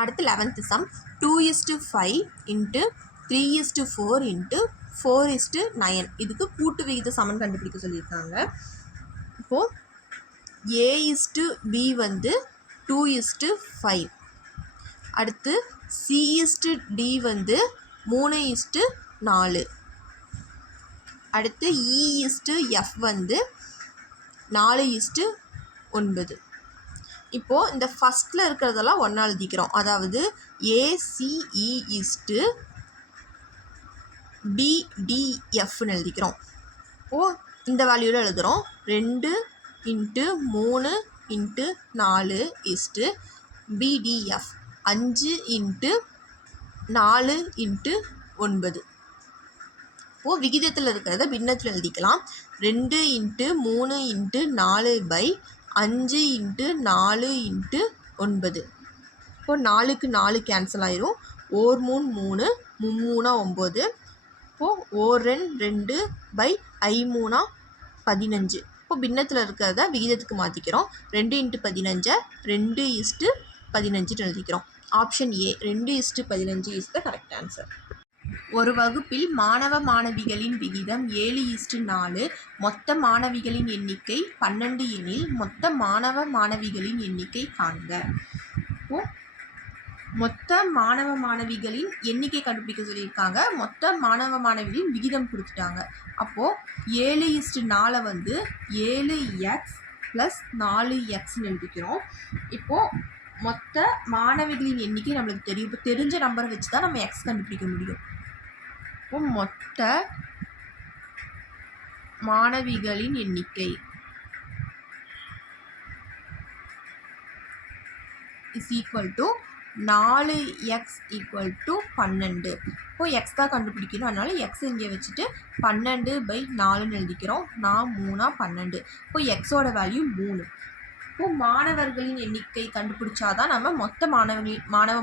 அடுத்து 11th some 2:5 into 3:4 into 4:9 இதுக்கு கூட்டு விகித சமன் கண்டுபிடிக்க சொல்லியிருக்காங்க. இப்போது A:B வந்து 2:5, அடுத்து C:D வந்து 3:4, அடுத்து E:F வந்து 4:9. இப்போது இந்த ஃபஸ்ட்டில் இருக்கிறதெல்லாம் ஒன்றா எழுதிக்கிறோம். அதாவது ACE:BDFன்னு எழுதிக்கிறோம். இப்போது இந்த வேல்யூவில் எழுதுகிறோம். 2 × 3 × 4 BDF 5 × 4 × 9. இப்போது விகிதத்தில் இருக்கிறத பின்னத்தில் எழுதிக்கலாம். 2 × 3 × 4/5 × 4 × 9. இப்போது 4க்கு 4 கேன்சல் ஆயிரும். 1 3 3 9. இப்போது 1 2 2/5 15. இப்போது பின்னத்தில் இருக்கிறத விகிதத்துக்கு மாற்றிக்கிறோம். 2 × 15 2:15 எழுதிக்கிறோம். Option A 2:15 is the correct answer. ஒரு வகுப்பில் மாணவ மாணவிகளின் விகிதம் 7:4, மொத்த மாணவிகளின் எண்ணிக்கை 12 எனில் மொத்த மாணவ மாணவிகளின் எண்ணிக்கை காண்க. இப்போது மொத்த மாணவ மாணவிகளின் எண்ணிக்கை கண்டுபிடிக்க சொல்லியிருக்காங்க. மொத்த மாணவ மாணவிகளின் விகிதம் கொடுத்துட்டாங்க. அப்போது 7:4 வந்து 7x + 4xன்னு எழுதிக்கிறோம். இப்போது மொத்த மாணவிகளின் எண்ணிக்கை நம்மளுக்கு தெரியும். இப்போ தெரிஞ்ச நம்பரை வச்சு தான் நம்ம எக்ஸ் கண்டுபிடிக்க முடியும். இப்போ மொத்த மாணவிகளின் எண்ணிக்கை இஸ் ஈக்குவல் டு 4x = 12. இப்போது எக்ஸ் தான் கண்டுபிடிக்கணும். அதனால் எக்ஸ் இங்கே வச்சுட்டு 12/4ன்னு எழுதிக்கிறோம். 4 3 12. இப்போ எக்ஸோட வேல்யூ 3. இப்போது மாணவர்களின் எண்ணிக்கை கண்டுபிடிச்சாதான் நம்ம மொத்த மாணவ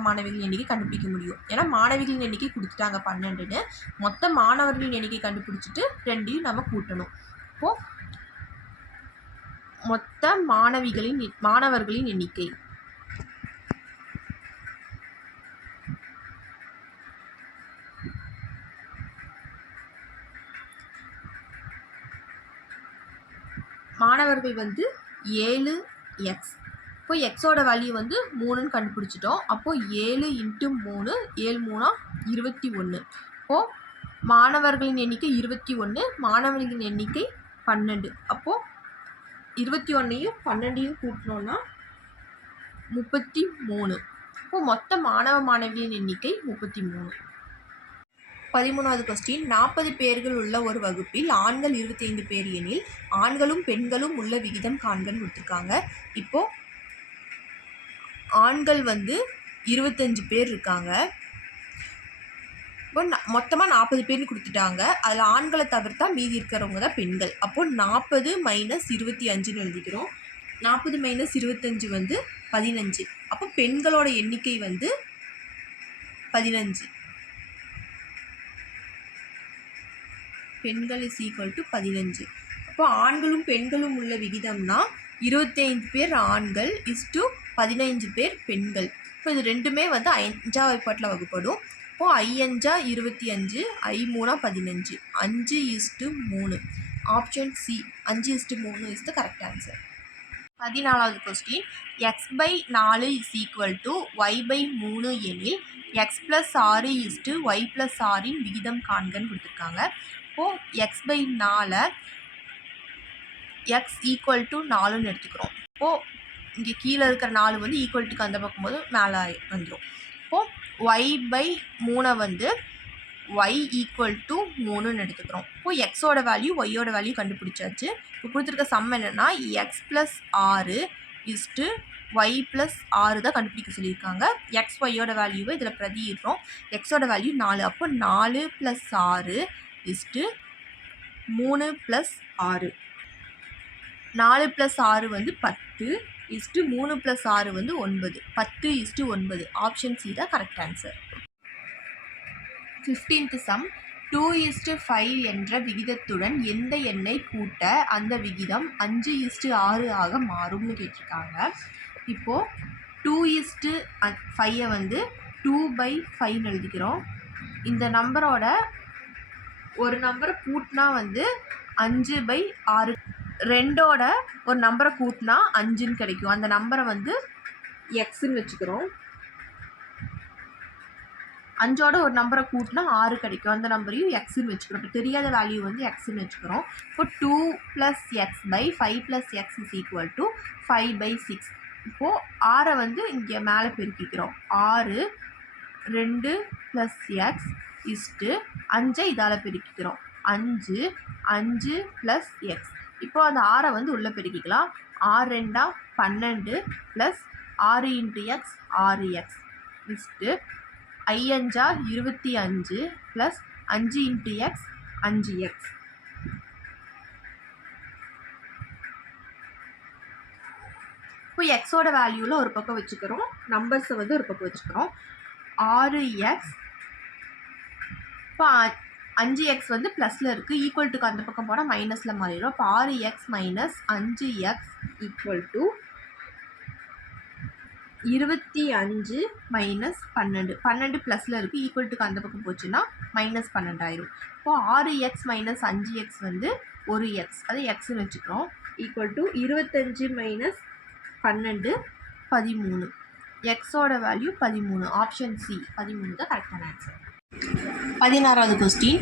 மாணவிகளின் எண்ணிக்கை கண்டுபிடிக்க முடியும். ஏன்னா மாணவிகளின் எண்ணிக்கை கொடுத்துட்டாங்க 12ன்னு. மொத்த மாணவர்களின் எண்ணிக்கை கண்டுபிடிச்சிட்டு ரெண்டையும் நம்ம கூட்டணும். இப்போது மொத்த மாணவர்களின் எண்ணிக்கை மாணவர்கள் வந்து 7x. இப்போ எக்ஸோட வேல்யூ வந்து 3ன்னு கண்டுபிடிச்சிட்டோம். அப்போது 7 × 3 7 3 21. இப்போது மாணவர்களின் எண்ணிக்கை 21, மாணவர்களின் எண்ணிக்கை 12. அப்போது 21ஐயும் 12ஐயும் கூட்டினோன்னா 33. இப்போது மொத்த மாணவ மாணவிகளின் எண்ணிக்கை 33. 13வது கொஸ்டின் 40 பேர்கள் உள்ள ஒரு வகுப்பில் ஆண்கள் 25 பேர் எனில் ஆண்களும் பெண்களும் உள்ள விகிதம் காண்கன்னு கொடுத்துருக்காங்க. இப்போது ஆண்கள் வந்து 25 பேர் இருக்காங்க. இப்போ மொத்தமாக 40 பேர்னு கொடுத்துட்டாங்க. அதில் ஆண்களை தவிர்த்தா மீதி இருக்கிறவங்க தான் பெண்கள். அப்போது 40 - 25ன்னு எழுதிக்கிறோம். 40 - 25 வந்து 15. அப்போ பெண்களோட எண்ணிக்கை வந்து 15. பெண்கள் இஸ் ஈக்குவல் டு 15. அப்போ ஆண்களும் பெண்களும் உள்ள விகிதம்னா 25 பேர் ஆண்கள் = 15 பேர் பெண்கள். இப்போ இது ரெண்டுமே வந்து 5ஆம் வாய்ப்பாட்டில் வகுப்படும். இப்போது 5 5 25 5 3 15 5:3. Option C 5:3 is the correct answer. 14வது கொஸ்டின் x/4 = y/3 எனில் x + 6 y + 6 விகிதம் காண்கன்னு கொடுத்துருக்காங்க. இப்போது x/4 x = 4ன்னு எடுத்துக்கிறோம். இப்போது இங்கே கீழே இருக்கிற 4 வந்து ஈக்குவல்ட்டுக்கு அந்த பக்கம் போது மேலே வந்துடும். இப்போது y/3 வந்து y = 3ன்னு எடுத்துக்கிறோம். இப்போது எக்ஸோட வேல்யூ ஒய்யோட வேல்யூ கண்டுபிடிச்சாச்சு. இப்போ கொடுத்துருக்க சம் என்னென்னா x + 6 y + 6 தான் கண்டுபிடிக்க சொல்லியிருக்காங்க. எக்ஸ் ஒய்யோட வேல்யூவை இதில் பிரதியிடுறோம். எக்ஸோட வேல்யூ 4. அப்போ 4 + 6 3 + 6. 4 + 6 வந்து 10 3 + 6 வந்து 9. 10:9. ஆப்ஷன் சி தான் கரெக்ட் ஆன்சர். 15th சம் 2:5 என்ற விகிதத்துடன் எந்த எண்ணை கூட்ட அந்த விகிதம் 5:6 ஆக மாறும்னு கேட்டிருக்காங்க. இப்போது 2:5 வந்து 2/5 எழுதிக்கிறோம். இந்த நம்பரோட ஒரு நம்பரை கூட்டினா வந்து 5/6, 2ஓட ஒரு நம்பரை கூட்டினா 5ன்னு கிடைக்கும். அந்த நம்பரை வந்து எக்ஸ்ன்னு வச்சுக்கிறோம். 5ஓட ஒரு நம்பரை கூட்டினா 6 கிடைக்கும். அந்த நம்பரையும் எக்ஸ்ன்னு வச்சுக்கிறோம். இப்போ தெரியாத வேல்யூ வந்து எக்ஸ்ன்னு வச்சுக்கிறோம். இப்போ 2 + x/5 + x = 5/6. இப்போது 6 வந்து இங்கே மேலே பெருக்கிக்கிறோம். 6 2 + x = 5 இதால் பெருக்கிக்கிறோம். 5 + x. இப்போ அந்த 6 வந்து உள்ளே பெருக்கிக்கலாம். 6 2 12 + 6 × x 6x = 5 25 + 5 × x 5x. இப்போ எக்ஸோட வேல்யூவில் ஒரு பக்கம் வச்சுக்கிறோம், நம்பர்ஸை வந்து ஒரு பக்கம் வச்சுக்கிறோம். 6x, இப்போ 5x வந்து ப்ளஸில் இருக்குது, ஈக்குவல்ட்டுக்கு அந்த பக்கம் போனால் மைனஸில் மாறிடும். இப்போ 6x - 5x = 25 - 12. 12 ப்ளஸில் இருக்குது, ஈக்குவல்ட்டுக்கு அந்த பக்கம் போச்சுன்னா -12 ஆயிரும். இப்போது 6x - 5x வந்து 1x, அது எக்ஸ்ன்னு வச்சுக்கிறோம். = 25 - 12 13. எக்ஸோட வேல்யூ 13. ஆப்ஷன் சி 13 தான் கரெக்டான ஆன்சர். 16வது கொஸ்டின்.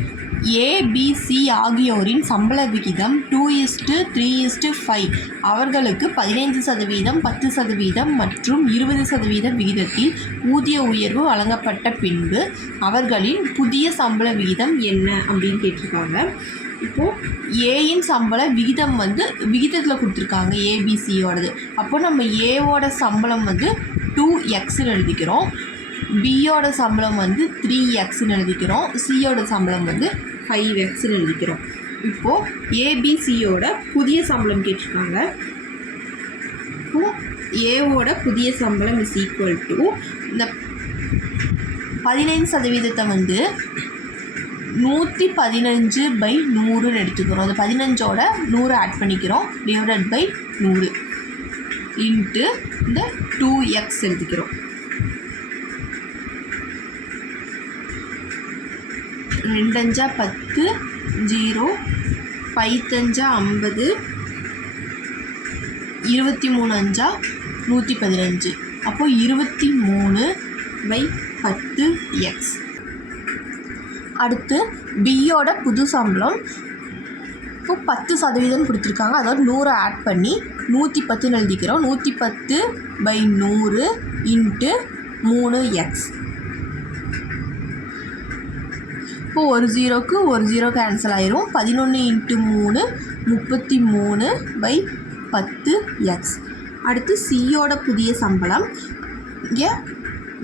ஏபிசி ஆகியோரின் சம்பள விகிதம் 2:3:5. அவர்களுக்கு 15%, 10% மற்றும் 20% விகிதத்தில் ஊதிய உயர்வு வழங்கப்பட்ட பின்பு அவர்களின் புதிய சம்பள விகிதம் என்ன அப்படின்னு கேட்டிருக்காங்க. இப்போது ஏயின் சம்பள விகிதம் வந்து விகிதத்தில் கொடுத்துருக்காங்க ஏபிசியோடது. அப்போது நம்ம ஏவோட சம்பளம் வந்து 2xன்னு எழுதிக்கிறோம், பியோட சம்பளம் வந்து 3xன்னு எழுதிக்கிறோம், சியோட சம்பளம் வந்து 5xன்னு எழுதிக்கிறோம். இப்போது ஏபிசியோட புதிய சம்பளம் கேட்டிருக்காங்க. இப்போது ஏவோட புதிய சம்பளம் = இந்த 15% வந்து 115/100ன்னு எடுத்துக்கிறோம். அந்த 15ஓட 100 ஆட் பண்ணிக்கிறோம், /100 இன்ட்டு இந்த 2x எழுதிக்கிறோம். 2 5 10, 0 5 5 50, 23 5 115. அப்போது 23/10x. அடுத்து பியோட புது சம்பளம். இப்போ 10% கொடுத்துருக்காங்க, அதாவது 100 ஆட் பண்ணி 110ன்னு எழுதிக்கிறோம். 110/100 இன்ட்டு 3x. இப்போது ஒரு 0க்கு ஒரு 0 கேன்சல் ஆயிரும். 11 × 3 33/10x. அடுத்து சியோட புதிய சம்பளம். இங்கே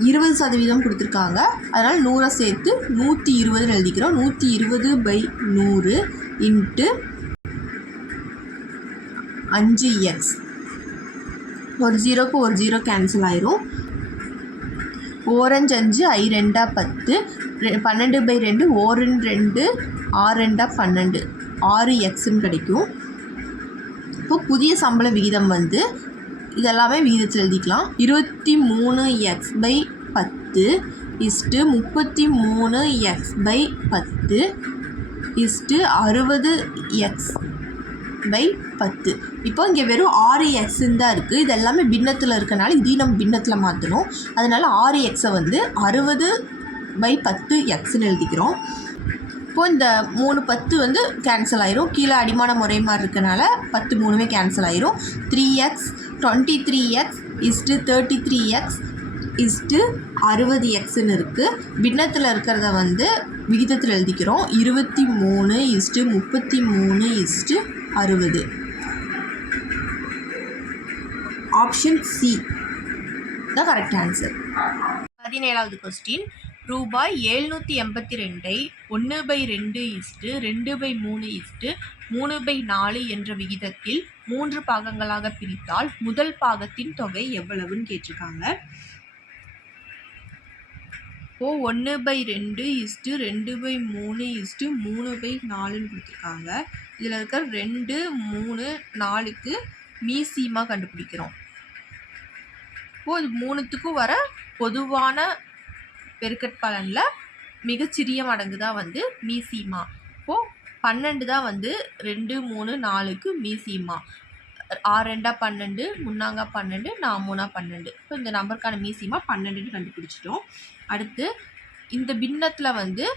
20% கொடுத்துருக்காங்க, அதனால் 100 சேர்த்து 120ன்னு எழுதிக்கிறோம். 120/100 இன்ட்டு 5x. ஒரு 0க்கு ஒரு 0 கேன்சல் ஆயிரும். 4 5 5, I 2 10, 12/2, 4 2, 6 2 12, 6xன்னு கிடைக்கும். இப்போது புதிய சம்பள விகிதம் வந்து இதெல்லாமே விகிதத்தில் எழுதிக்கலாம். 23x/10 = 33x/10 = 60x/10. இப்போ இங்கே வெறும் 6xன்னு தான் இருக்குது. இது எல்லாமே பின்னத்தில் இருக்கனால இதையும் நம்ம பின்னத்தில் மாற்றணும். அதனால் 6xஐ வந்து 60/10xன்னு எழுதிக்கிறோம். இப்போது இந்த 3 10 வந்து கேன்சல் ஆயிரும். கீழே அடிமான முறை மாதிரி இருக்கனால 10 3மே கேன்சல் ஆயிரும். 3x 23x = 33x = 60xன்னு இருக்குது. பின்னத்தில் இருக்கிறத வந்து விகிதத்தில் எழுதிக்கிறோம். 23 33 60. ஆப்ஷன் சி தான் கரெக்ட் ஆன்சர். 17வது கொஸ்டின். ரூபாய் 782ஐ 1/2 2/3 3/4 என்ற விகிதத்தில் 3 பாகங்களாக பிரித்தால் முதல் பாகத்தின் தொகை எவ்வளவுன்னு கேட்டிருக்காங்க. இப்போது 1/2 2/3 3/4ன்னு கொடுத்துருக்காங்க. இதில் இருக்கிற 2 3 4க்கு மீசிமா கண்டுபிடிக்கிறோம். இப்போது இது மூணுத்துக்கும் வர பொதுவான பெருக்கற்பலனில் மிகச்சிறிய மடங்கு தான் வந்து மீசீமா. இப்போது 12 தான் வந்து 2 3 4க்கு மீசீமா. 6 2 12, 3 12, 4 12. இப்போ இந்த நம்பருக்கான மீசீமா 12ன்னு கண்டுபிடிச்சிட்டோம். அடுத்து இந்த பின்னத்தில் வந்து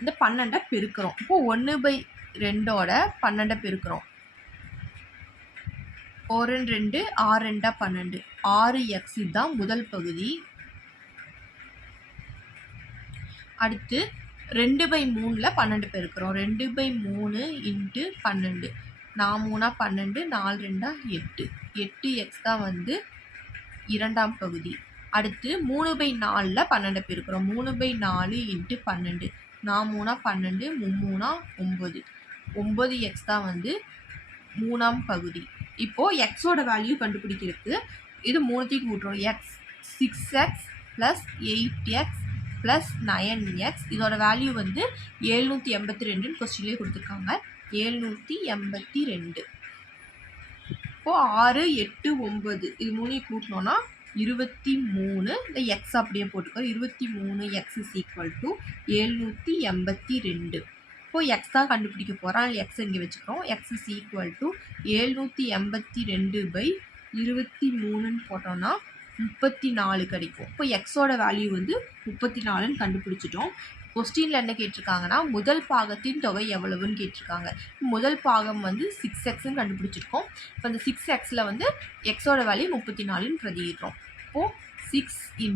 இந்த 12 பெருக்கிறோம். இப்போது 1/2ஓட 12 பெருக்கிறோம். 1 2 6 2 12, 6x இதுதான் முதல் பகுதி. அடுத்து 2/3ல் 12 பெருக்கிறோம். 2/3 இன்ட்டு 12, 4 3 12, 4 2 8, 8x தான் வந்து இரண்டாம் பகுதி. அடுத்து 3/4ல் 12 பெருக்கிறோம். 3/4 இன்ட்டு 12, 4 3 12, 3 9, 9x தான் வந்து மூணாம் பகுதி. இப்போது எக்ஸோட வேல்யூ கண்டுபிடிக்கிறதுக்கு இது மூணுத்தையும் கூட்டுறோம். எக்ஸ் 6x + 8x + 9x, இதோட வேல்யூ வந்து 782ன்னு கொஸ்டின்லேயே கொடுத்துருக்காங்க. 782. இப்போது 6 8 9 இது மூணையும் கூட்டினோன்னா 23. இந்த எக்ஸ் அப்படியே போட்டுக்கோ. 23x = 782. இப்போது எக்ஸ் தான் கண்டுபிடிக்க போகிறோம். எக்ஸ் இங்கே வச்சுக்கிறோம். எக்ஸ் = 782/23ன்னு போட்டோம்னா 34 கிடைக்கும். இப்போ எக்ஸோட வேல்யூ வந்து 34ன்னு கண்டுபிடிச்சிட்டோம். கொஸ்டினில் என்ன கேட்டிருக்காங்கன்னா முதல் பாகத்தின் தொகை எவ்வளவுன்னு கேட்டிருக்காங்க. முதல் பாகம் வந்து 6xன்னு கண்டுபிடிச்சிருக்கோம். இப்போ இந்த 6xல் வந்து எக்ஸோட வேல்யூ 34ன்னு பிரதியிடுறோம். இப்போது 6 ×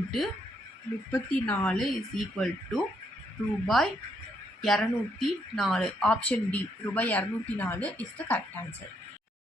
34 = ரூபாய் 204. ஆப்ஷன் டி ரூபாய் 204 இஸ் த கரெக்ட் ஆன்சர்.